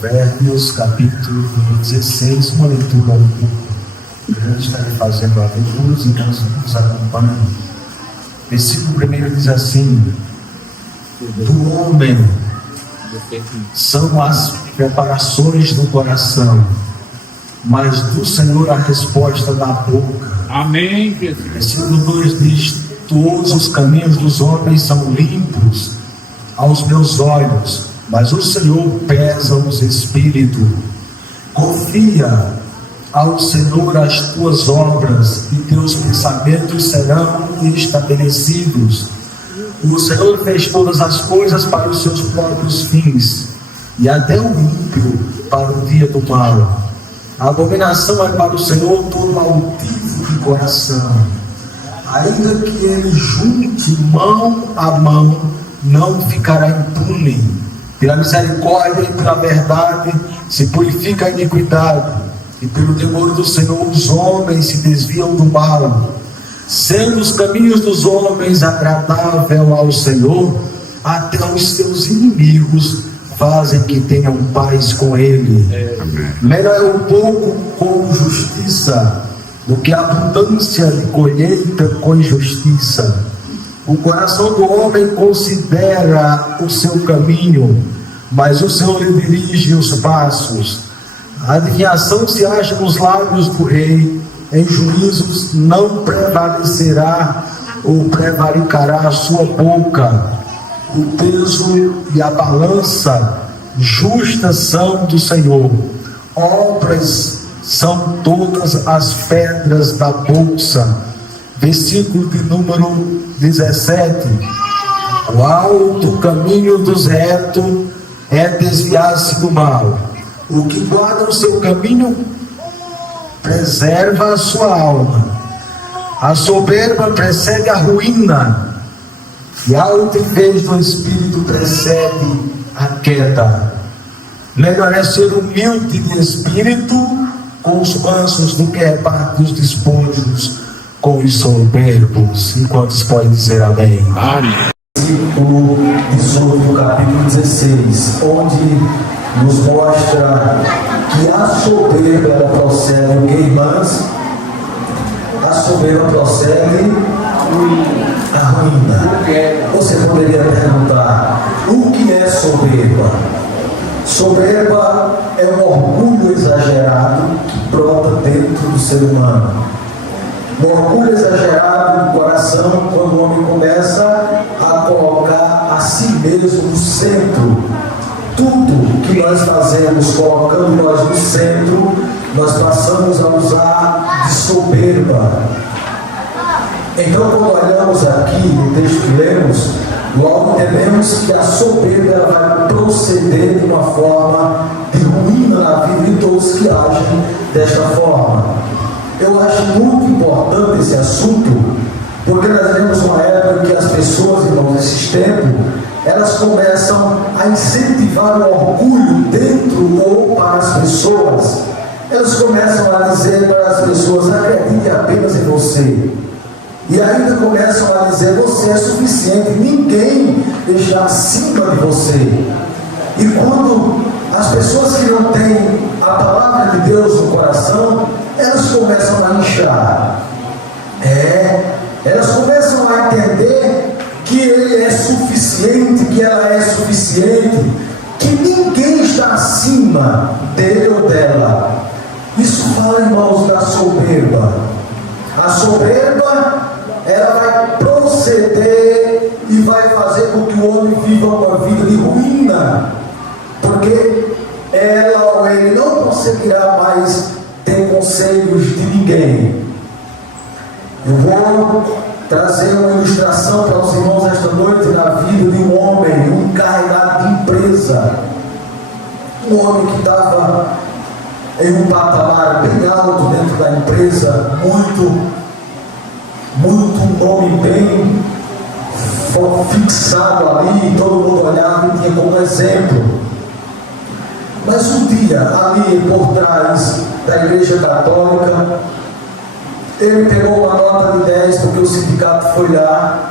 Provérbios, capítulo 16, uma leitura um pouco grande, estarei fazendo a leitura, os irmãos nos acompanham. Versículo 1 diz assim: do homem são as preparações do coração, mas do Senhor a resposta da boca. Amém, Jesus. Versículo 2 diz: todos os caminhos dos homens são limpos aos meus olhos, mas o Senhor pesa os espíritos. Confia ao Senhor as tuas obras e teus pensamentos serão estabelecidos. O Senhor fez todas as coisas para os seus próprios fins, e até o ímpio para o dia do mal. A abominação é para o Senhor todo altivo de coração. Ainda que ele junte mão a mão, não ficará impune. Pela misericórdia e pela verdade se purifica a iniquidade, e pelo temor do Senhor os homens se desviam do mal. Sendo os caminhos dos homens agradável ao Senhor, até os seus inimigos fazem que tenham paz com ele. Melhor é o pouco com justiça do que a abundância de colheita com injustiça. O coração do homem considera o seu caminho, mas o Senhor lhe dirige os passos. A adivinhação se acha nos lábios do rei, em juízos não prevalecerá ou prevaricará a sua boca. O peso e a balança justas são do Senhor. Obras são todas as pedras da bolsa. Versículo de número 17: o alto caminho dos retos é desviar-se do mal. O que guarda o seu caminho preserva a sua alma. A soberba precede a ruína, e a altivez do espírito precede a queda. Melhor é ser humilde de espírito com os mansos do que repartir os despojos com os soberbos. Enquanto podem dizer amém. Versículo 18, capítulo 16, onde nos mostra que a soberba ela procede o que, irmãs? A soberba procede a ruína. Você poderia perguntar: o que é soberba? Soberba é um orgulho exagerado que brota dentro do ser humano. Um orgulho exagerado do coração, quando o homem começa a colocar a si mesmo no centro. Tudo que nós fazemos, colocando nós no centro, nós passamos a usar de soberba. Então, quando olhamos aqui no texto que lemos, logo entendemos que a soberba ela vai proceder de uma forma de ruína na vida de todos que agem desta forma. Eu acho muito importante esse assunto, porque nós vemos uma época em que as pessoas, irmãos, nesses tempos, elas começam a incentivar o orgulho dentro ou para as pessoas. Elas começam a dizer para as pessoas: acredite apenas em você. E ainda começam a dizer: você é suficiente, ninguém está acima de você. E quando as pessoas que não têm a palavra de Deus no coração, elas começam a inchar. Elas começam a entender que ele é suficiente, que ela é suficiente, que ninguém está acima dele ou dela. Isso fala, irmãos, da soberba. A soberba, ela vai proceder e vai fazer com que o homem viva uma vida de ruína, porque ela ou ele não conseguirá mais ter conselhos de ninguém. Eu vou trazer uma ilustração para os irmãos esta noite na vida de um homem, um encarregado de empresa. Um homem que estava em um patamar bem alto dentro da empresa, muito nome bem fixado ali, todo mundo olhava e tinha como exemplo. Mas um dia, ali por trás da igreja católica, ele pegou uma nota de 10 porque o sindicato foi lá.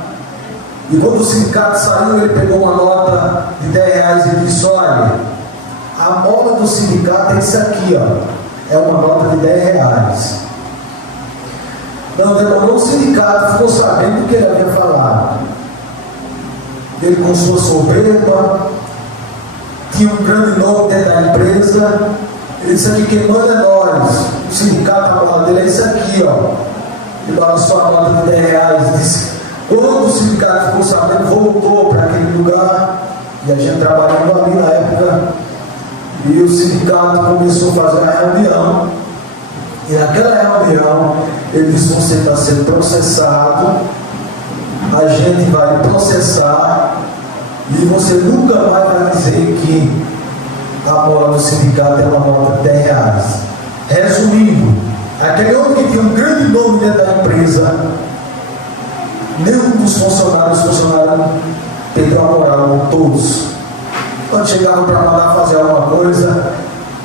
E quando o sindicato saiu, ele pegou uma nota de R$10 e disse: olha, A mola do sindicato é isso aqui, ó. É uma nota de R$10. Não demorou, o sindicato ficou sabendo do que ele havia falado. Ele, com sua soberba, tinha um grande nome dentro da empresa. Ele disse aqui: quem manda é nós. O sindicato, a mola dele é isso aqui, ó. Ele dava só a nota de R$10. Disse, quando o sindicato ficou sabendo, voltou para aquele lugar. E a gente trabalhando ali na época. E o sindicato começou a fazer uma reunião. E naquela reunião, ele disse: você está sendo processado, a gente vai processar, e você nunca mais vai dizer que a mola do sindicato é uma nota de R$10. Resumindo, aquele homem que tinha um grande nome dentro da empresa, nenhum dos funcionários perdeu a moral, todos. Quando chegavam para mandar fazer alguma coisa,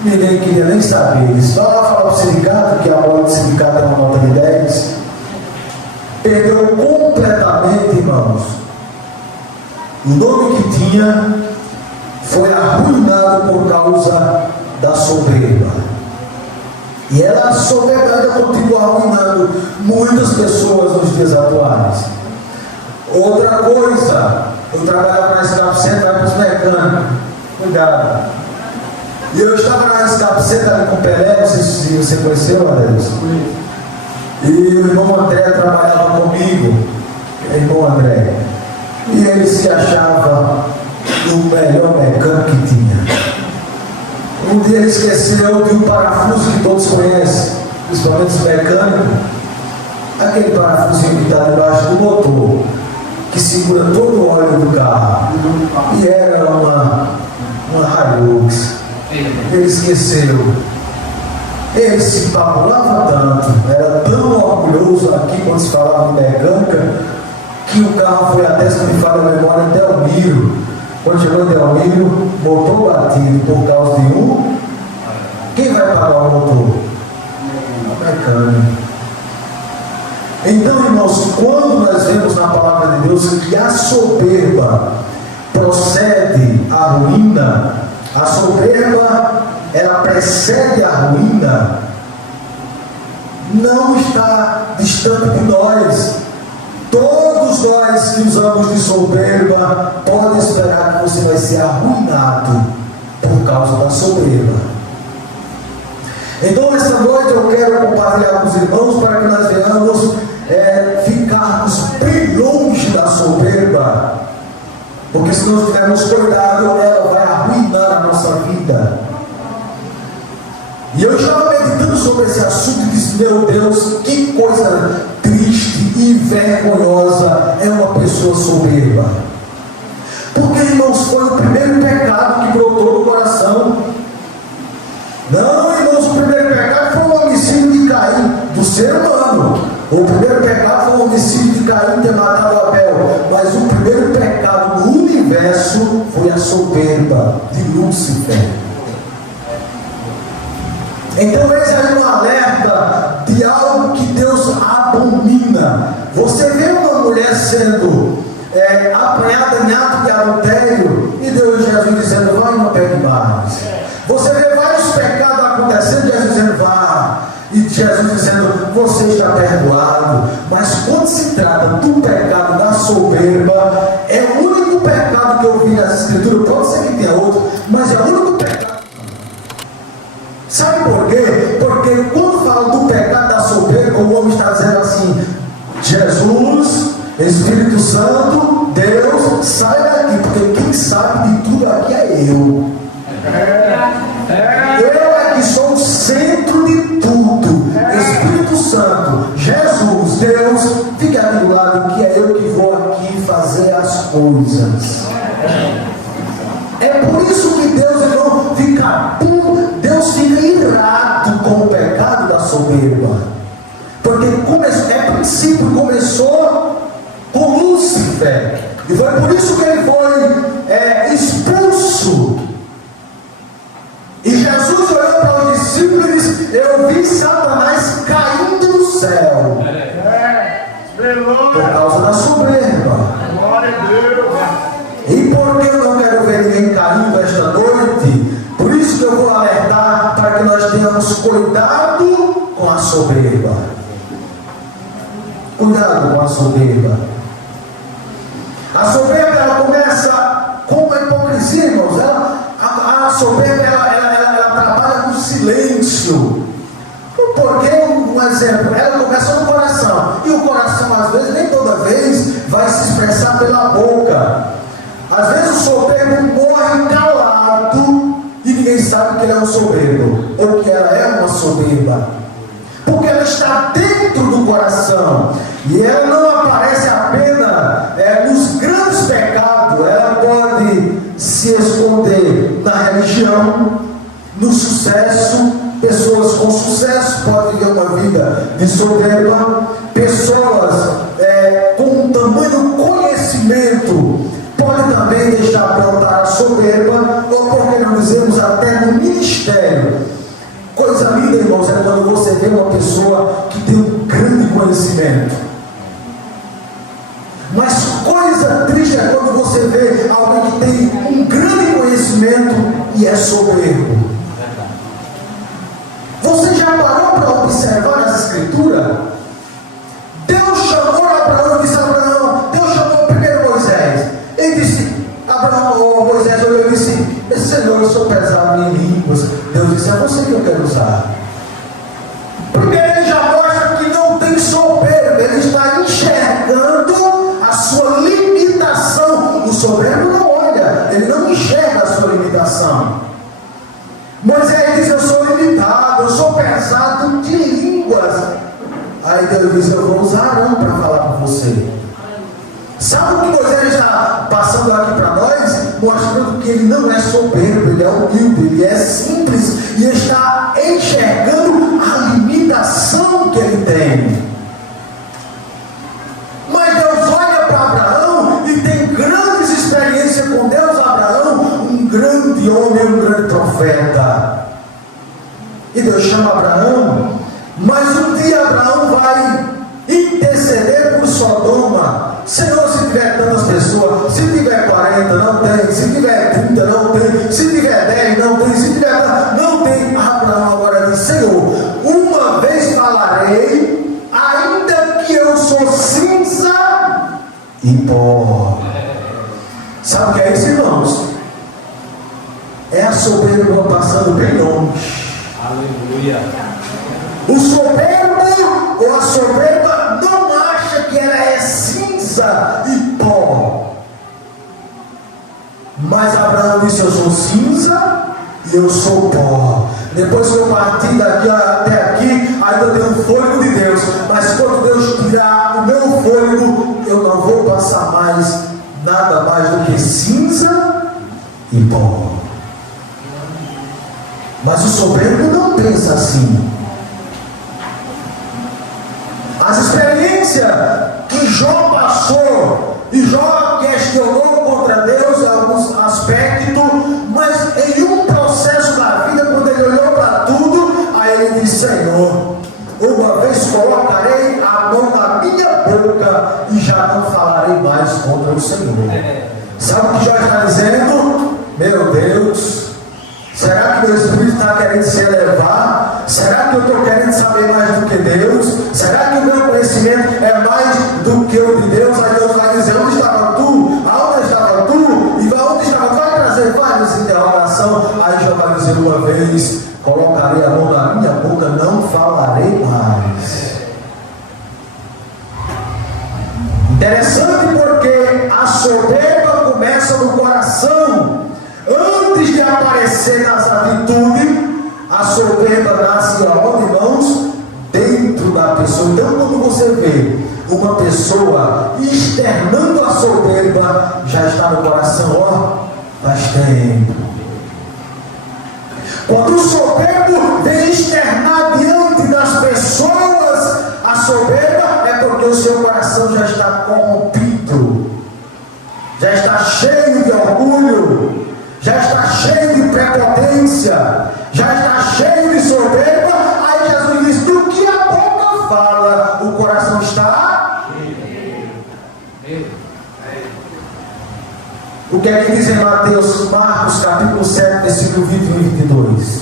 ninguém queria nem saber. Eles só lá falar para o sindicato que a mola do sindicato é uma nota de 10. Perdeu completamente, irmãos. O nome que tinha foi arruinado por causa da soberba. E ela, soberba, continua arruinando muitas pessoas nos dias atuais. Outra coisa, eu trabalhava na Escape Center, vai para os mecânicos. Cuidado. E eu estava na Escape Center ali com o Pelé, não sei se você conheceu, André. E o irmão André trabalhava comigo, irmão André. E ele se achava o melhor mecânico que tinha. Um dia ele esqueceu de um parafuso que todos conhecem, principalmente os mecânicos. Aquele parafusinho que está debaixo do motor, que segura todo o óleo do carro. E era uma Hilux. Ele esqueceu. Ele se babulava tanto, era tão orgulhoso aqui quando se falava de mecânica, que o carro foi até, se não me falha a memória, em Delmiro. Quando chegou em Delmiro, motor batido por causa de um. Quem vai pagar o motor? O mecânico. Então, irmãos, quando nós vemos na palavra de Deus que a soberba procede à ruína, a soberba, ela precede a ruína, não está distante de nós. Todos nós que usamos de soberba podem esperar que você vai ser arruinado por causa da soberba. Então, esta noite eu quero compartilhar com os irmãos para que nós venhamos ficarmos bem longe da soberba, porque se não tivermos cuidado, ela vai arruinar a nossa vida. E eu estava meditando sobre esse assunto e disse: meu Deus, que coisa triste e vergonhosa é uma pessoa soberba. Porque, irmãos, foi o primeiro pecado que brotou no coração. Não, irmãos, o primeiro pecado foi o homicídio de Caim, do ser humano. O primeiro pecado foi o homicídio de Caim ter matado Abel. Mas o primeiro pecado no universo foi a soberba de Lúcifer. Então esse é um alerta de algo que Deus abomina. Você vê uma mulher sendo apanhada em ato de adultério, e Deus, Jesus dizendo: vai, não pegue mais. Você vê vários pecados acontecendo, Jesus dizendo: vá. E Jesus dizendo: você está perdoado. Mas quando se trata do pecado da soberba, é o único pecado que eu vi nessa escritura. Pode ser que tenha outro, mas é o único pecado. Sabe por quê? Porque quando fala do pecado da soberba, o homem está dizendo assim: Jesus, Espírito Santo, Deus, sai daqui, porque quem sabe de tudo aqui é eu. Eu é que sou o centro de tudo. Espírito Santo, Jesus, Deus, fica aqui do lado, que é eu que vou aqui fazer as coisas. É por isso que Deus, irmão, Deus fica irado com o pecado da soberba. Porque princípio começou com Lúcifer. E foi por isso que ele foi expulso. E Jesus olhou para os discípulos e disse: eu vi Satanás caindo do céu. Por causa da soberba. Glória a Deus. E porque eu não quero ver ninguém caindo esta noite, por isso tenhamos cuidado com a soberba. Cuidado com a soberba. A soberba, ela começa com a hipocrisia, irmãos. A soberba, ela trabalha no silêncio. Porque, um exemplo, ela começa no coração. E o coração, às vezes, nem toda vez vai se expressar pela boca. Às vezes o soberbo morre calado e ninguém sabe que ele é um soberbo, ou que ela é uma soberba, porque ela está dentro do coração, e ela não aparece apenas nos grandes pecados. Ela pode se esconder na religião, no sucesso. Pessoas com sucesso podem ter uma vida de soberba. Pessoas com um tamanho conhecimento podem também deixar brotar a soberba, ou por que não dizemos até no ministério. Coisa linda, irmãos, é quando você vê uma pessoa que tem um grande conhecimento. Mas coisa triste é quando você vê alguém que tem um grande conhecimento e é soberbo. Você já parou para observar nas escrituras? Deus chamou Abraão e disse a Abraão, Deus chamou primeiro Moisés. Ele disse, Moisés olhou e disse, Senhor, eu sou pesado em línguas. Deus disse, é você que eu quero usar. Primeiro ele já mostra que não tem soberbo, ele está enxergando a sua limitação. O soberbo não olha, ele não enxerga a sua limitação. Moisés diz, eu sou limitado, eu sou pesado de línguas. Aí Deus diz, eu vou usar Arão para falar com você. Sabe o que Moisés está passando aqui para nós? Mostrando que ele não é soberbo, ele é humilde, ele é simples e está enxergando a limitação que ele tem. Mas Deus olha para Abraão e tem grandes experiências com Deus. Abraão, um grande homem, um grande profeta. E Deus chama Abraão, mas um dia Abraão vai interceder por Sodoma. Senhor, se tiver tantas pessoas, se tiver 40, não tem, se tiver 30, não tem, se tiver 10, não tem, se tiver, não tem. Abraão agora diz, Senhor, uma vez falarei, ainda que eu sou cinza e pó. Sabe o que é isso, irmãos? É a soberba passando bem longe. Aleluia. O soberbo ou a soberba não acha que ela é cinza e pó. Mas Abraão disse, eu sou cinza e eu sou pó. Depois que eu parti daqui até aqui, ainda tenho o fôlego de Deus. Mas quando Deus tirar o meu fôlego, eu não vou passar mais nada mais do que cinza e pó. Mas o soberbo não pensa assim. As experiências que Jó passou, e Jó questionou contra Deus em alguns aspectos, mas em um processo da vida, quando ele olhou para tudo, aí ele disse, Senhor, uma vez colocarei a mão na minha boca e já não falarei mais contra o Senhor. Sabe o que Jó está dizendo? Meu Deus, será que meu espírito está querendo se elevar? Será que eu estou querendo saber mais do que Deus? Será que o meu conhecimento é mais do que o de Deus? Aí Deus vai dizer, onde estava tu? Aonde estava tu? E onde estava tu? Vai trazer várias interrogações. Aí já vai dizer uma vez, colocarei a mão na minha boca, não falarei mais. Interessante porque a soberba começa no coração. Antes de aparecer nas atitudes, a soberba nasce aonde, irmãos? Dentro da pessoa. Então, quando você vê uma pessoa externando a soberba, já está no coração, ó, faz tempo. Quando o soberbo vem externar diante das pessoas a soberba, é porque o seu coração já está corrompido, já está cheio de orgulho, já está cheio de prepotência, já está cheio de soberba. Aí Jesus diz, do que a boca fala, o coração está cheio. O que é que diz em Marcos capítulo 7, versículo 21 e 22?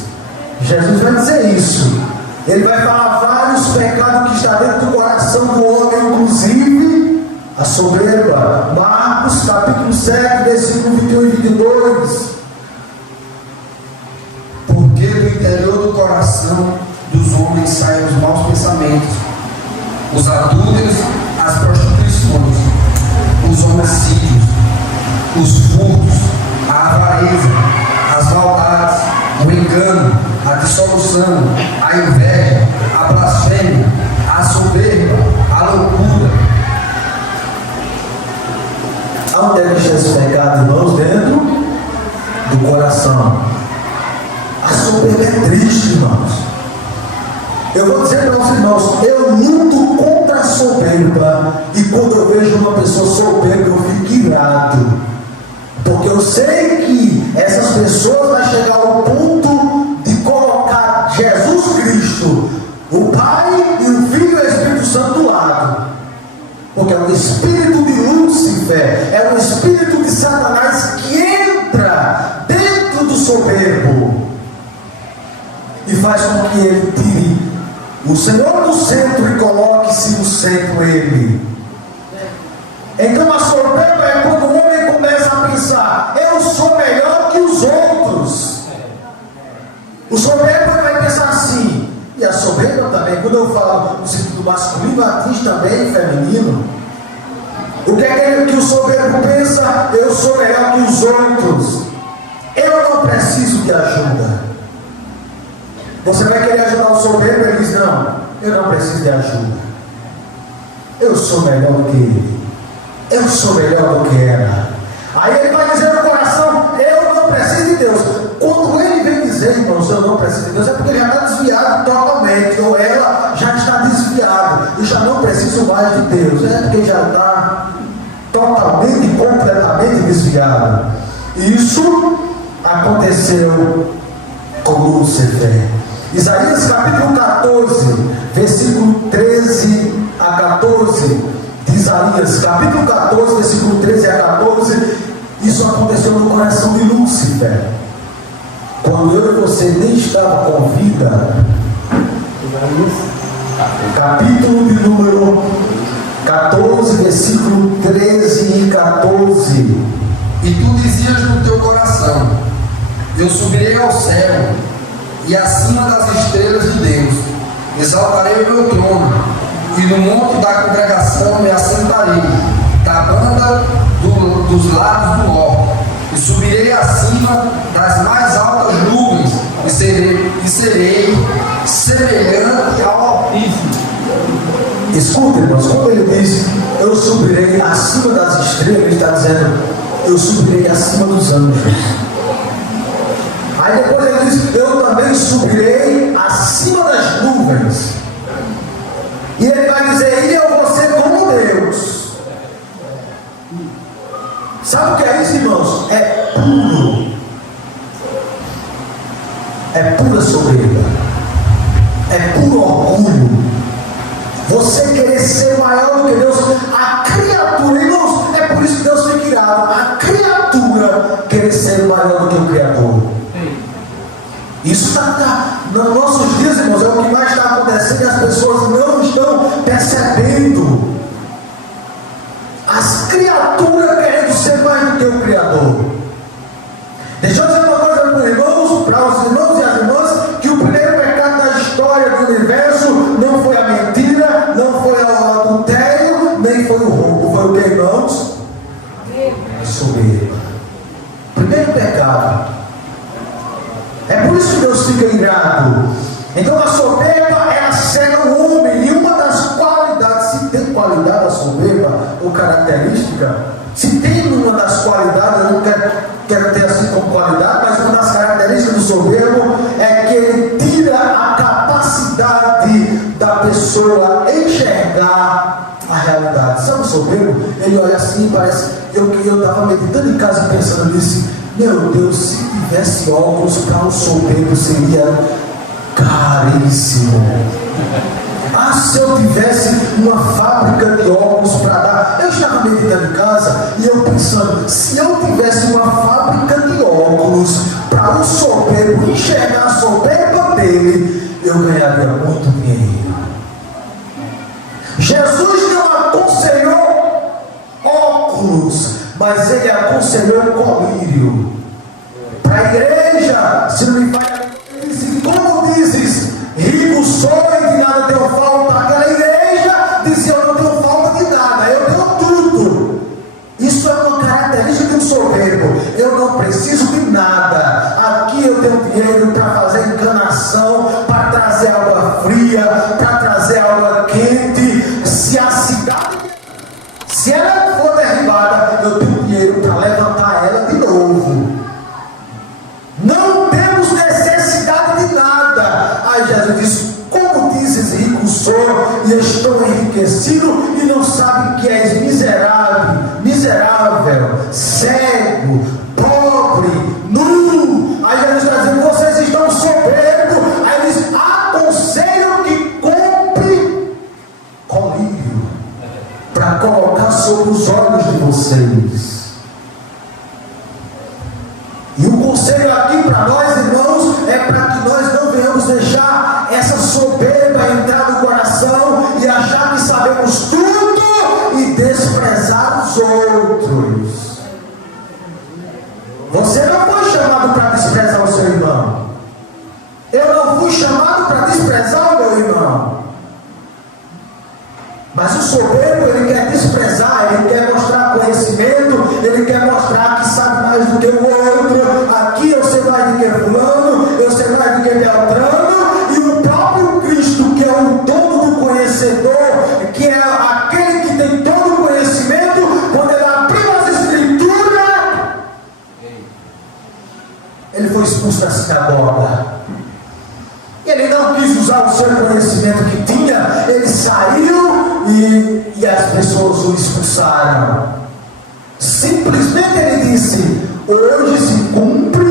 Jesus vai dizer isso. Ele vai falar vários pecados que estão dentro do coração do homem, inclusive a soberba. Marcos capítulo 7, versículo 21 e 22. Porque do interior do coração dos homens saem os maus pensamentos, os adúlteros, as prostituições, os homicídios, os furtos, a avareza, as maldades, o engano, a dissolução, a inveja, a blasfêmia, a soberba, a loucura. Aonde é que está esse pecado, irmãos? Dentro do coração. A soberba é triste, irmãos. Eu vou dizer para os irmãos, eu luto contra a soberba, e quando eu vejo uma pessoa soberba, eu fico irado, porque eu sei que essas pessoas vão chegar ao ponto de colocar Jesus Cristo, o Pai e o Filho e o Espírito Santo do lado, porque é o espírito de Lúcifer, é o espírito de Satanás que entra dentro do soberbo e faz com que ele tire o Senhor do centro e coloque-se no centro ele. Então a soberba é quando o homem começa a pensar, eu sou melhor que os outros. O soberbo vai pensar assim, e a soberba também, quando eu falo no sentido masculino, atinge também feminino. O que é que o soberbo pensa? Eu sou melhor que os outros, eu não preciso de ajuda. Você vai querer ajudar o soberbo? Ele diz, não, eu não preciso de ajuda, eu sou melhor do que ele, eu sou melhor do que ela. Aí ele vai dizer no coração, eu não preciso de Deus. Quando ele vem dizer, irmãos, eu não preciso de Deus, é porque ele já está desviado totalmente, ou ela já está desviada, e já não preciso mais de Deus, é porque já está totalmente e completamente desviado. Isso aconteceu com Lúcifer. Isaías capítulo 14, versículo 13 a 14. De Isaías capítulo 14, versículo 13 a 14. Isso aconteceu no coração de Lúcifer, quando eu e você nem estava com vida. Capítulo de número 14, versículo 13 e 14. E tu dizias no teu coração, eu subirei ao céu, e acima das estrelas de Deus exaltarei o meu trono, e no monte da congregação me assentarei, da banda dos lados do norte, e subirei acima das mais altas nuvens, e serei semelhante ao Altíssimo. Escuta, irmãos, quando ele diz eu subirei acima das estrelas, ele está dizendo eu subirei acima dos anjos. Aí depois ele diz, eu também subirei acima das nuvens. E ele vai dizer, e eu vou ser como Deus. Sabe o que é isso, irmãos? É puro. É pura soberba. É puro orgulho. Você querer ser maior do que Deus. A criatura, irmãos, é por isso que Deus fica irado. A criatura querer ser maior do que o Criador. Isso está nos nossos dias, irmãos, é o que mais está acontecendo e as pessoas não estão percebendo. As criaturas querendo ser mais do que o Criador. Deixa eu dizer uma coisa para os irmãos e as irmãs, que o primeiro pecado da história do universo não foi a mentira, não foi o adultério, nem foi o roubo. Foi o que, irmãos? A soberba. Primeiro pecado. É por isso que Deus fica irado. Então a soberba, ela cega o homem. E uma das qualidades, se tem qualidade a soberba, ou característica, se tem uma das qualidades, eu não quero ter assim como qualidade, mas uma das características do soberbo é que ele tira a capacidade da pessoa enxergar a realidade. Sabe o soberbo? Ele olha assim, parece. Eu estava meditando em casa e pensando nisso. Meu Deus, se tivesse óculos para o soberbo seria caríssimo. Ah, se eu tivesse uma fábrica de óculos para dar. Eu estava meditando em casa e eu pensando, se eu tivesse uma fábrica de óculos para o soberbo enxergar a soberba óculos, mas ele aconselhou o colírio. Para a igreja, se não me falha, ele disse: como dizes, rico sou e de nada tenho falta. Aquela igreja dizia: eu não tenho falta de nada, eu tenho tudo. Isso é uma característica de um soberbo. Eu não preciso de nada. Aqui eu tenho dinheiro para fazer encanação, para trazer água fria, para trazer água quente. Se a cidade, se ela for derribada, eu tenho dinheiro para levantar ela de novo. Não temos necessidade de nada. Aí Jesus disse: como dizes, rico sou e estou enriquecido, e não sabe que és miserável, cego, pobre, nu. Aí Jesus está dizendo: vocês estão soberbos. Aí ele diz: aconselho que compre colírio para colocar sobre os olhos de vocês. E o conselho aqui para nós, irmãos, é para que nós não venhamos deixar essa soberba entrar no coração e achar que sabemos tudo e desprezar os outros. Você não foi chamado para desprezar o seu irmão. Eu não fui chamado para desprezar o meu irmão. Mas o soberbo, ele quer desprezar, ele quer mostrar conhecimento, ele quer mostrar que sabe mais do que o outro. Aqui eu sei mais do que fulano, eu sei mais do que Beltrano. E o próprio Cristo, que é o dono do conhecedor, que é aquele que tem todo o conhecimento, quando ele abriu as escrituras, ele foi expulso da sinagoga. Ele não quis usar o seu conhecimento que tinha, ele saiu e as pessoas o expulsaram. Simplesmente ele disse: hoje se cumpre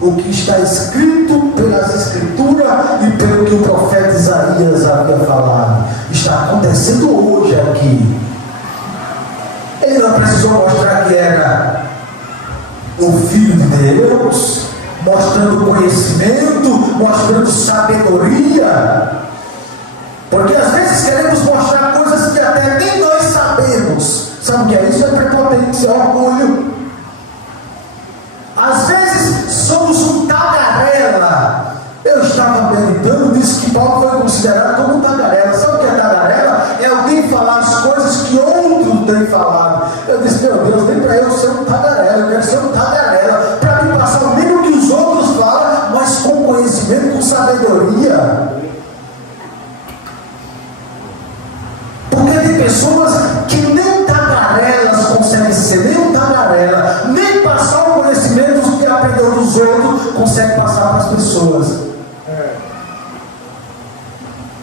o que está escrito pelas escrituras e pelo que o profeta Isaías havia falado. Está acontecendo hoje aqui. Ele não precisou mostrar que era o Filho de Deus, mostrando conhecimento, mostrando sabedoria, porque às vezes queremos mostrar coisas que até nem nós sabemos. Sabe o que é isso? É prepotência, é orgulho. Às vezes somos um tagarela. Eu estava meditando, disse que Paulo foi considerado como um tagarela. Sabe o que é tagarela? É alguém falar as coisas que outro tem falado. Eu disse: meu Deus, nem para eu ser um tagarela, eu quero ser um tagarela, para me passar o mesmo que os outros falam, mas com conhecimento, com sabedoria. Porque tem pessoas que nem tagarelas conseguem ser, nem um tagarela, nem passar o conhecimento que aprendeu dos outros, consegue passar para as pessoas.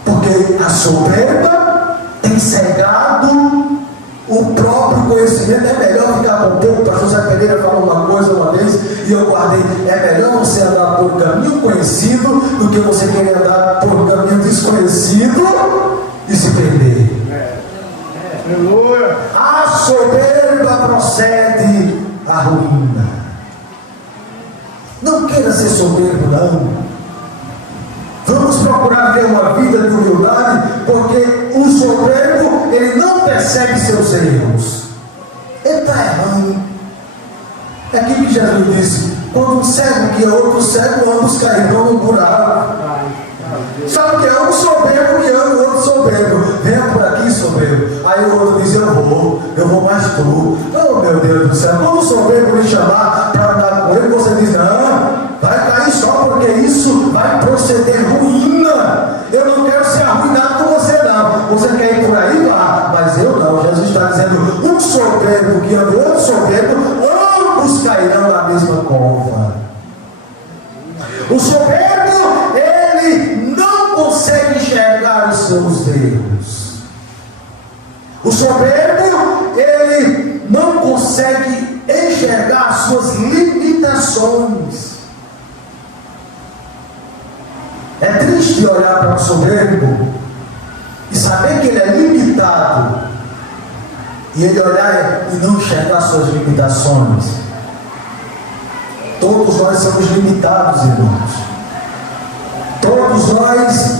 Porque a soberba tem cegado o próprio conhecimento. É melhor ficar com o pouco. O pastor Zé Pereira falou uma coisa uma vez e eu guardei: é melhor você andar por caminho conhecido do que você querer andar por caminho desconhecido e se perder. A soberba procede à ruína. Não queira ser soberbo, não. Vamos procurar ter uma vida de humildade, porque o soberbo, ele não percebe seus erros. Ele está errando. É aquilo que Jesus disse: quando um cego guia outro cego, ambos cairão no buraco. Sabe o que é? Um soberbo guiando o outro soberbo. Venha por aqui, soberbo. Aí o outro diz: eu vou mais tu. Oh, meu Deus do céu. Quando o soberbo me chamar para andar com ele, você diz: não, vai cair só, porque isso vai proceder ruína. Eu não quero ser arruinado com você, não. Você quer ir por aí? Vá, mas eu não. Jesus está dizendo: um soberbo guiando o outro soberbo, ambos cairão na mesma cova. O soberbo, ele não consegue enxergar os seus erros. O soberbo, ele não consegue enxergar as suas limitações. É triste olhar para o soberbo e saber que ele é limitado, e ele olhar e não enxergar suas limitações. Todos nós somos limitados, irmãos. Todos nós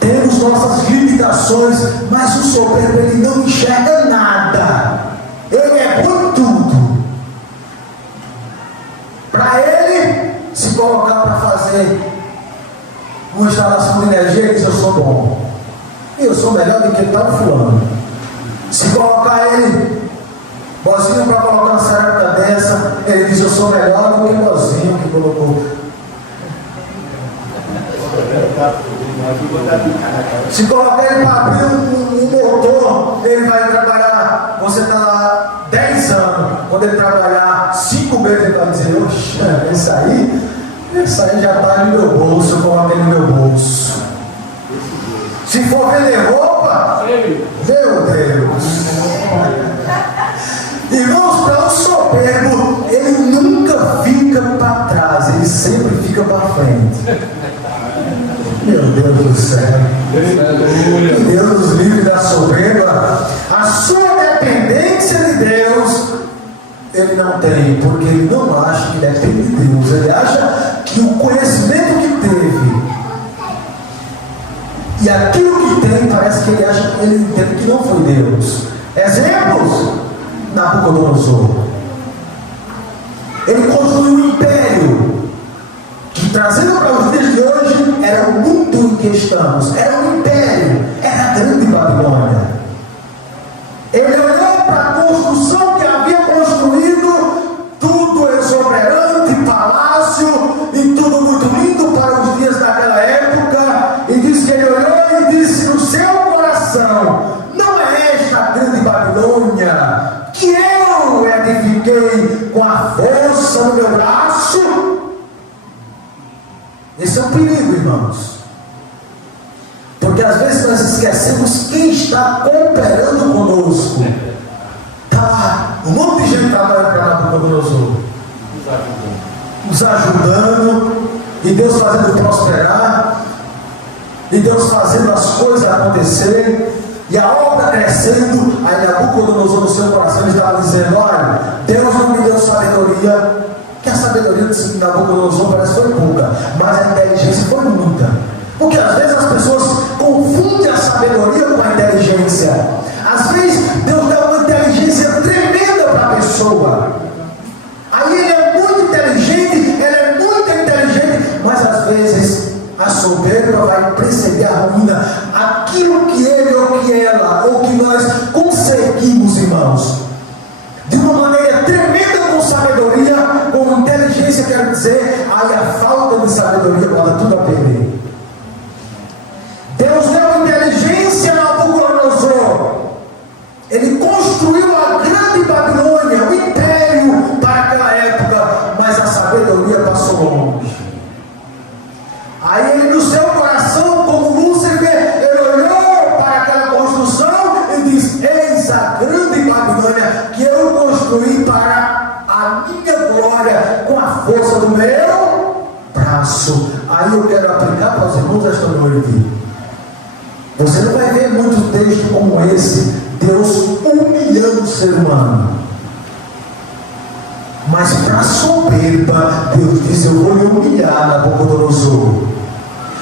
temos nossas limitações, mas o soberbo, ele não enxerga nada. Ele é muito bom. Eu sou melhor do que tal fulano. Se colocar ele, Bozinho, para colocar uma sarata dessa, ele diz: eu sou melhor do que Bozinho que colocou. Se colocar ele para abrir um motor, ele vai trabalhar. Você está lá 10 anos. Quando ele trabalhar 5 meses, ele vai dizer: oxa, esse aí já está no meu bolso, eu coloco ele no meu bolso. Se for vender roupa, meu Deus. Irmãos, para o soberbo, ele nunca fica para trás, ele sempre fica para frente. Meu Deus do céu. Que Deus nos livre da soberba. A sua dependência de Deus ele não tem, porque ele não acha que depende de Deus. Ele acha que o conhecimento que teve e aquilo que tem, parece que ele entende que não foi Deus. Exemplos: Nabucodonosor. Ele construiu um império que, trazendo para os dias de hoje, era o mundo em que estamos. Era um império, era a grande Babilônia. Ele olhou para a construção que havia construído, tudo exuberante, palácio e tudo muito lindo para os dias daquela época, e diz que ele olhou e disse no seu coração: não é esta a grande Babilônia que eu edifiquei com a força do meu braço? Esse é um perigo, irmãos, porque às vezes nós esquecemos quem está cooperando conosco. Tá, um monte de gente trabalhando para Nabucodonosor, nos ajudando, e Deus fazendo prosperar, e Deus fazendo as coisas acontecerem, e a obra crescendo. Aí Nabucodonosor, no seu coração, estava dizendo: olha, Deus não me deu sabedoria, que a sabedoria de Nabucodonosor parece que foi pouca, mas a inteligência foi muita. Porque às vezes as pessoas confundem a sabedoria com a inteligência. Às vezes Deus dá uma inteligência tremenda para a pessoa. Aí ele é muito inteligente, ela é muito inteligente, mas às vezes a soberba vai preceder a ruína. Aquilo que ele ou que ela, ou que nós conseguimos, irmãos, de uma maneira tremenda, com sabedoria, com inteligência, quero dizer, aí a falta de sabedoria bota tudo a perder. Deus deu inteligência a Nabucodonosor. Ele construiu a grande Babilônia, o império para aquela época, mas a sabedoria passou longe. Aí ele, no seu coração, como Lúcifer, ele olhou para aquela construção e disse: eis a grande Babilônia que eu construí para a minha glória, com a força do meu braço. Aí eu quero aplicar para os irmãos esta noite. Você não vai ver muito texto como esse, Deus humilhando o ser humano. Mas para a soberba, Deus diz: eu vou lhe humilhar, Nabucodonosor.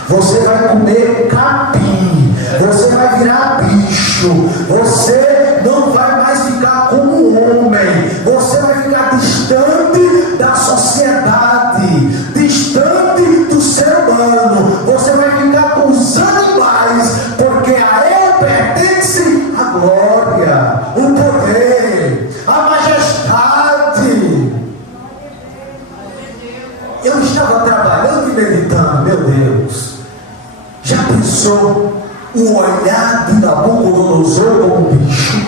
Você vai comer capim, você vai virar bicho, você não vai mais ficar como homem, você vai ficar distante da sociedade, distante do ser humano, você vai ficar com os animais, porque a ele pertence a glória, o poder, a majestade. Eu estava trabalhando e meditando, meu Deus, já pensou o olhar de Nabucodonosor como bicho?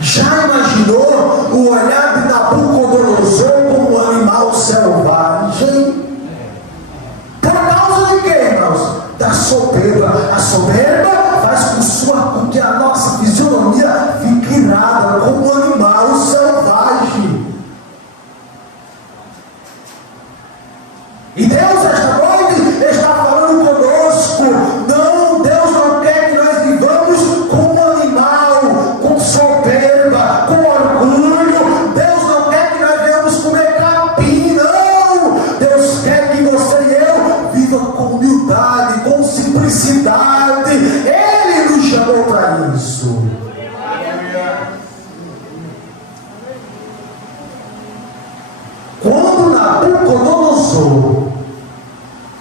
Já imaginou o olhar de Nabucodonosor como um animal selvagem? Por causa de quê, irmãos? Da soberba. A soberba faz com que a nossa fisionomia fique irada como um animal selvagem. E Deus, esta noite, está falando conosco. Não, Deus não quer que nós vivamos como um animal, com soberba, com orgulho. Deus não quer que nós venhamos comer capim, não. Deus quer que você e eu viva com humildade, com simplicidade. Ele nos chamou para isso. Quando Nabucodonosor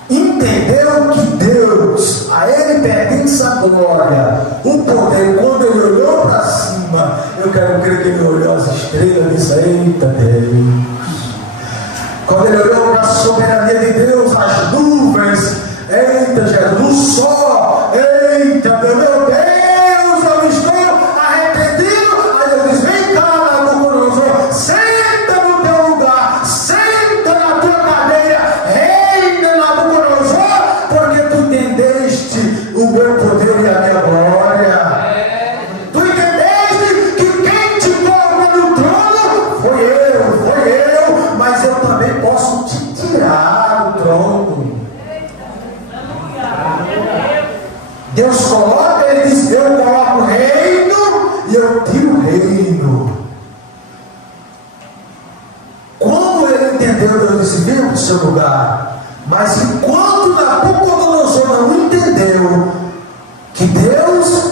entendeu entendeu que Deus, a Ele pertence a glória, o poder. Quando Ele olhou para cima, eu quero crer que Ele olhou as estrelas e disse: eita Deus. Quando Ele olhou para a soberania de Deus, as nuvens, eita Jesus, o sol, eita Deus, meu Deus, eu estou arrependido. Aí eu disse: vem cá, Nabucodonosor, senta no teu lugar, senta na tua cadeira, reina, Nabucodonosor, porque tu entendeste o meu poder e a minha glória. Tu entendeste que quem te colocou no trono foi eu, mas eu também posso te tirar do trono. Deus coloca, Ele diz: eu coloco o reino e eu tiro o reino. Quando ele entendeu, Deus disse: venha para o seu lugar. Mas enquanto Nabucodonosor não entendeu que Deus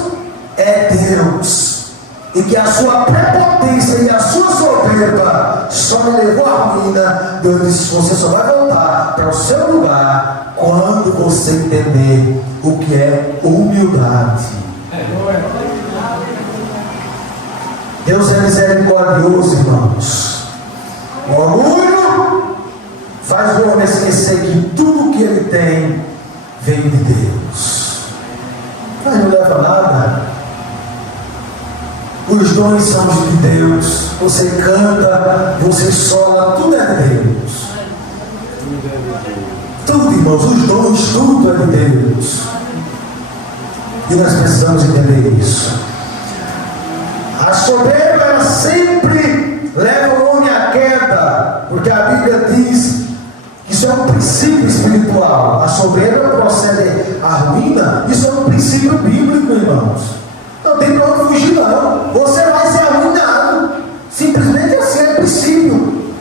é Deus, e que a sua prepotência e a sua soberba só me levou à ruína, Deus disse: você só vai voltar para o seu lugar quando você entender o que é humildade. Deus é misericordioso, irmãos. O orgulho faz o homem esquecer que tudo que ele tem vem de Deus. Mas não leva nada. Os dons são de Deus. Você canta, você sola, tudo é de Deus. Tudo, irmãos, os dons, tudo é de Deus. E nós precisamos entender isso. A soberba, ela sempre leva o homem à queda, porque a Bíblia diz que isso é um princípio espiritual. A soberba procede à ruína. Isso é um princípio bíblico, irmãos. Não tem para onde fugir, não. Você vai ser arruinado. Simplesmente assim, é princípio.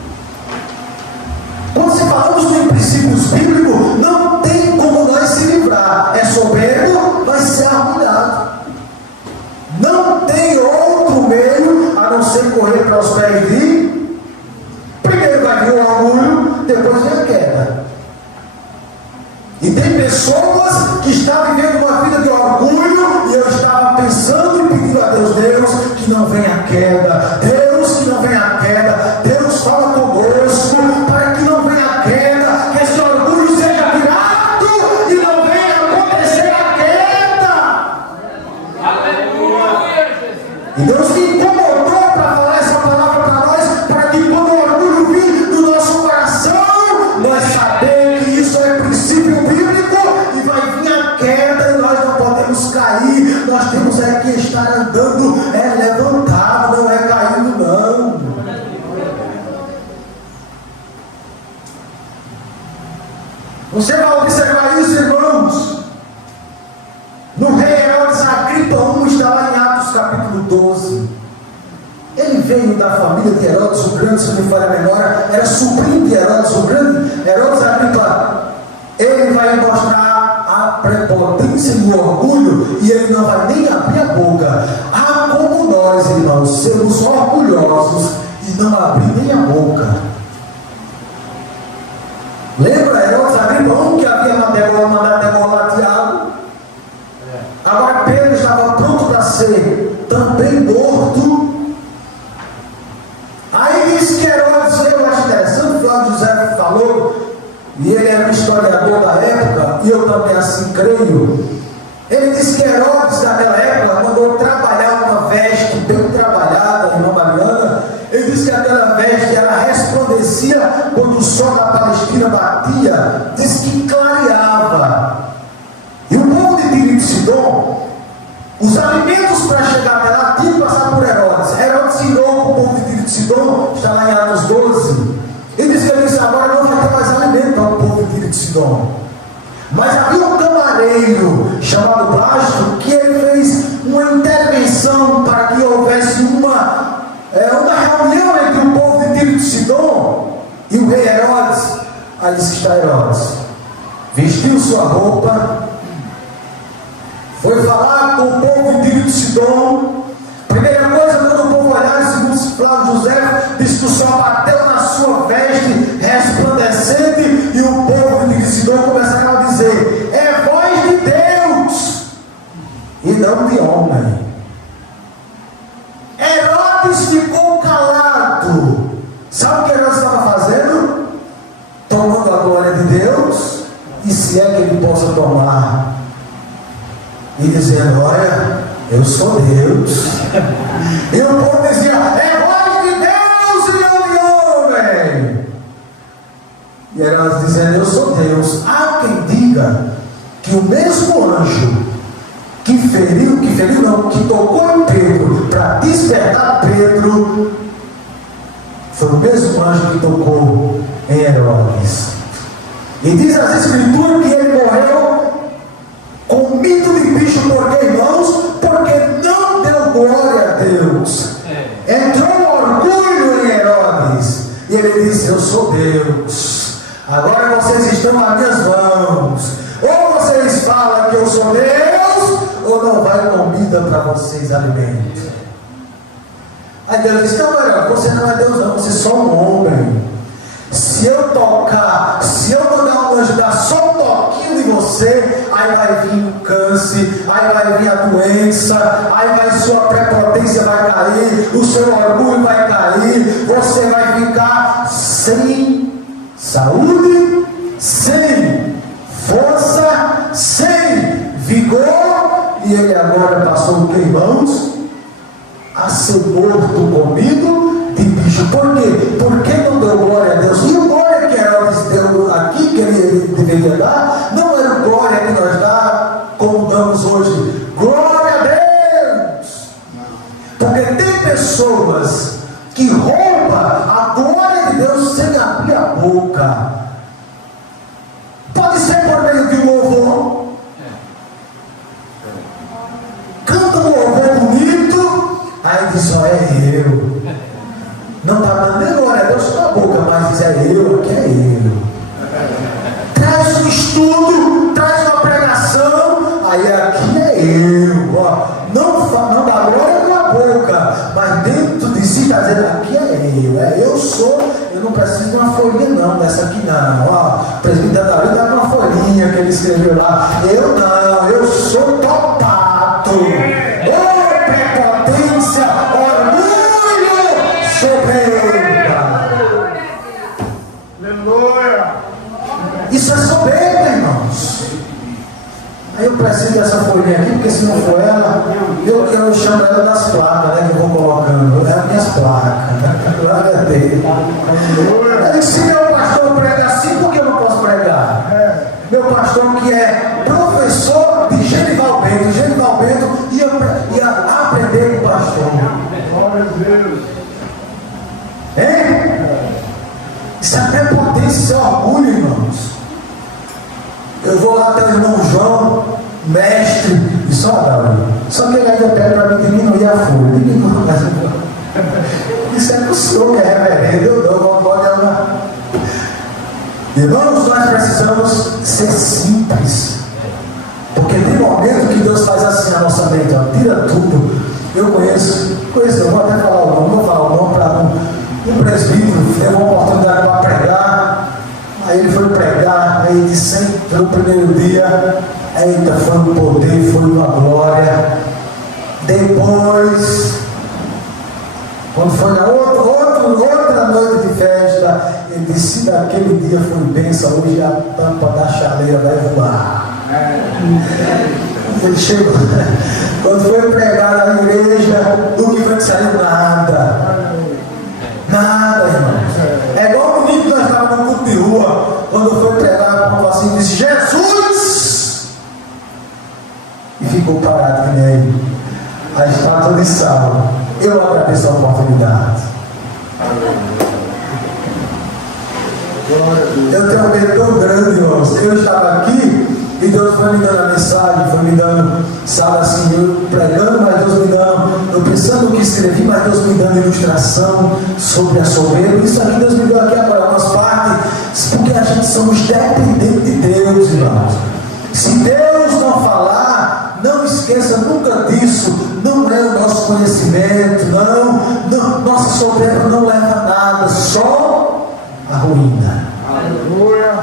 Quando se falamos em princípios bíblicos, não tem como nós se livrar. É soberbo, vai ser arruinado. Não tem outro meio a não ser correr para os pés de. Primeiro vai vir o orgulho, depois vem a queda. E tem pessoas que estão vivendo uma vida de orgulho, e eu estava pensando e pedindo a Deus: Deus, que não venha a queda, Deus, que não venha a queda, Deus, fala conosco, para que não venha a queda, que esse orgulho seja virado e não venha acontecer a queda. E Deus me incomodou para falar essa palavra para nós, para que quando o orgulho vir no nosso coração, nós sabemos que isso é princípio bíblico e vai vir a queda e nós não podemos cair. Nós temos é que estar andando levantado, não é caindo, não. Você vai observar isso, irmãos. No rei Herodes Agripa I, está lá em Atos capítulo 12. Ele veio da família de Herodes o Grande, se não me falha a memória, era sobrinho de Herodes o Grande. Herodes Agripa, ele vai mostrar a prepotência e o orgulho, e ele não vai nem abrir a boca. Ah, como nós, irmãos, sermos orgulhosos e não abrir nem a boca. Lembra Herodes Agripa I, que havia mandado degolar Tiago? Agora Pedro estava pronto para ser também morto. Aí diz que Herodes, eu acho interessante, o Flávio José falou, e ele era um historiador da época, e eu também assim creio. Ele disse que Herodes, naquela época, mandou trabalhar uma veste bem trabalhada, irmã Mariana. Ele disse que aquela veste, ela resplandecia quando o sol da Palestina batia, disse que clareava. E o povo de Tiro e de Sidom, os alimentos para chegar até lá tinham que passar por Herodes. Herodes irou com o povo de Tiro e de Sidom, está lá em Atos 12. Ele disse: agora não vai ter mais alimento para o povo de Tiro e de Sidom. Mas havia um camareiro chamado Blasto, que ele fez uma intervenção para que houvesse uma reunião entre o povo de Tiro e de Sidom e o rei Herodes. Aí disse que está Herodes. Vestiu sua roupa, foi falar com o povo de Tiro e de Sidom. Primeira coisa, quando o povo olhar, segundo Flávio José, disse que o sol bateu na sua veste resplandecente, e o povo de Sidom começaram a dizer: ficou calado. Sabe o que Herodes estava fazendo? Tomando a glória de Deus, e se é que ele possa tomar, e dizendo: olha, eu sou Deus. E o povo dizia: é voz de Deus e não de homem. E Herodes dizendo: eu sou Deus. Há quem diga que o mesmo anjo que tocou em Pedro para despertar Pedro, foi o mesmo anjo que tocou em Herodes. E diz as Escrituras que ele morreu comido de bicho por irmãos, porque não deu glória a Deus. Entrou um orgulho em Herodes, e ele disse: eu sou Deus, agora vocês estão nas minhas mãos. Ou vocês falam que eu sou Deus, ou não vai comida para vocês alimentos. Aí Deus disse: não, Herodes, você não é Deus não, você é só um homem. Se eu mandar um anjo dar só um toquinho de você, aí vai vir o câncer, aí vai vir a doença, aí vai sua prepotência vai cair, o seu orgulho vai cair, você vai ficar sem saúde, sem força, sem vigor. E ele agora passou o que, irmãos? A ser morto, comido de bicho. Por quê? Porque não deu glória a Deus. E o glória que Herodes deu aqui, que ele deveria dar, não era o glória que nós damos como damos hoje. Glória a Deus! Porque tem pessoas que roubam a glória de Deus sem abrir a boca. Pode ser por meio de um louvor. Canta um louvor bonito, aí diz: ó, é eu. Não está dando nem glória a Deus com a boca, mas diz: é eu, aqui é eu. Traz um estudo, traz uma pregação, aí aqui é eu. Ó, não dá glória com a boca, mas dentro de si está dizendo: aqui é eu sou. Eu não preciso de uma folhinha não, dessa aqui não. Ó, o presbítero Davi está com uma folhinha que ele escreveu lá. Eu não, eu sou topato. Ô, prepotência, orgulho, soberba. Aleluia. Isso é soberba, irmãos. Aí eu preciso dessa folhinha aqui, porque se não for ela, eu chamo ela das placas, né, que eu vou colocando. É as minhas placas, né? Glória a Deus. Se meu pastor prega assim, por que eu não posso pregar? Meu pastor que é professor de Genival Bento ia aprender com o pastor. Glória a Deus. Hein? Isso é prepotência, isso é orgulho, irmãos. Eu vou lá até o irmão João, mestre, e só que ele ainda pede para mim diminuir a folha. Isso é para o senhor que é reverendo, eu não pode amar. Irmãos, nós precisamos ser simples, porque tem momento que Deus faz assim na nossa mente: ó, tira tudo. Eu conheço, eu vou até falar o nome, vou falar o nome para um presbítero, teve uma oportunidade para pregar. Aí ele foi pregar, aí disse: no primeiro dia, eita, foi um poder, foi uma glória. Depois, quando foi na outra noite de festa, ele disse: se daquele dia foi bênção, hoje a tampa da chaleira vai voar. Ele chegou, quando foi pregar na igreja, do que foi que saiu? Nada, irmãos. É igual o menino que nós estávamos no culto de rua, quando foi pregar, como assim, disse: Jesus! E ficou parado que nem a estátua de sal. Eu agradeço a oportunidade. Eu tenho um medo tão grande, irmãos. Eu estava aqui e Deus foi me dando a mensagem, foi me dando, sabe assim, eu pregando, mas Deus me dando, eu pensando o que escrevi, mas Deus me dando ilustração sobre a soberba. Isso aqui Deus me deu aqui agora, umas partes, porque a gente somos dependentes de Deus, irmãos. Se Deus não falar, não esqueça nunca disso. Não é o nosso conhecimento, não, nossa soberba não leva a nada, só a ruína. Aleluia.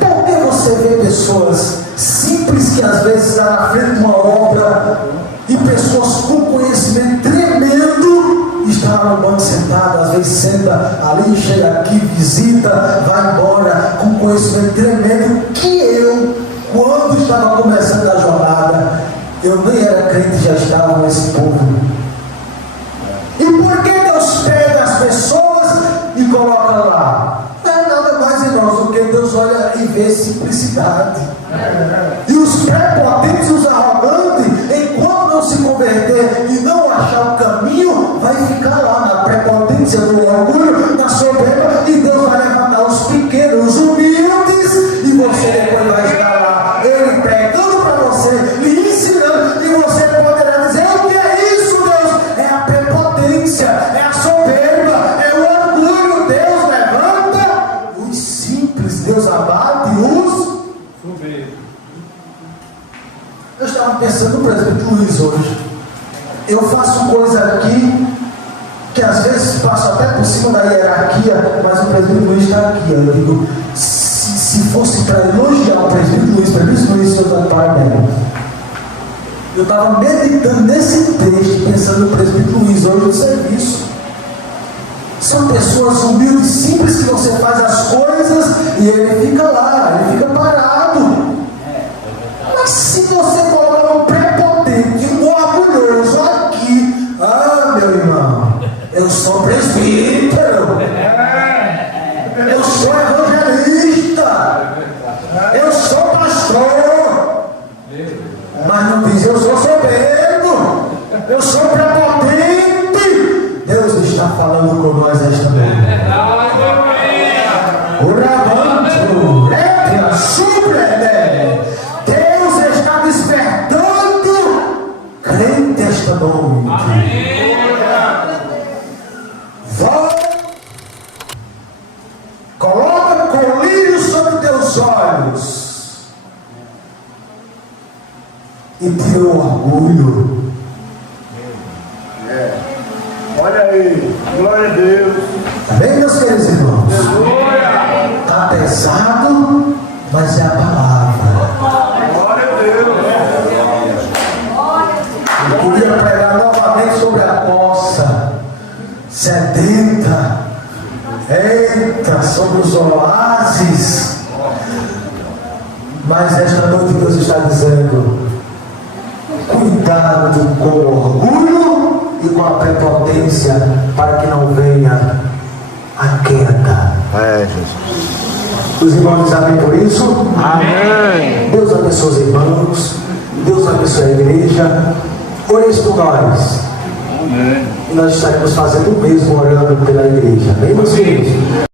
Por que você vê pessoas simples que às vezes estão na frente de uma obra e pessoas com conhecimento tremendo estão no banco sentado, às vezes senta ali, chega aqui, visita, vai embora com conhecimento tremendo que eu, quando estava começando a jornada, eu nem era crente e já estava nesse povo. E por que Deus pega as pessoas e coloca lá? Não é nada mais, irmãos, do que Deus olha e vê simplicidade. E os prepotentes, os arrogantes, enquanto não se converter e não achar o caminho, vai ficar lá na prepotência, no orgulho, na soberba, e Deus vai levantar os pequenos, os humildes, e você depois vai estar lá, Ele pregando para você, lhe ensinando, e você poderá dizer: o que é isso, Deus? É a prepotência, é a soberba, é o orgulho. Deus levanta os simples, Deus abate os. Eu estava pensando no presbítero Luiz hoje. Eu faço coisa aqui que às vezes passo até por cima da hierarquia, mas o presbítero Luiz está aqui. Eu digo, se fosse para elogiar o presbítero Luiz, eu dou parabéns. Eu estava meditando nesse texto, pensando no presbítero Luiz hoje no serviço. São pessoas humildes, simples, que você faz as coisas e ele fica lá, ele fica parado. Mas se você colocar um prepotente, um orgulhoso aqui, meu irmão, eu sou presbítero, eu sou evangelista, eu sou pastor, mas não diz: eu sou soberbo, eu sou prepotente. Deus está falando com nós esta noite. O Rabanto, Lepia, Subrede. Deus está despertando crente esta noite. Coloca colírio sobre teus olhos e tira o orgulho. Olha aí, glória a Deus. Amém, meus queridos irmãos? Está pesado, mas é a palavra. Glória a Deus. Eu queria pregar novamente sobre a poça sedenta. Eita, sobre os oásis. Mas esta noite Deus está dizendo: cuidado com o orgulho e com a prepotência, para que não venha a queda. Jesus. Os irmãos dizem amém por isso? Amém. Deus abençoe os irmãos, Deus abençoe a igreja. Ore por nós. Amém. E nós estaremos fazendo o mesmo, orando pela igreja. Amém, meus filhos?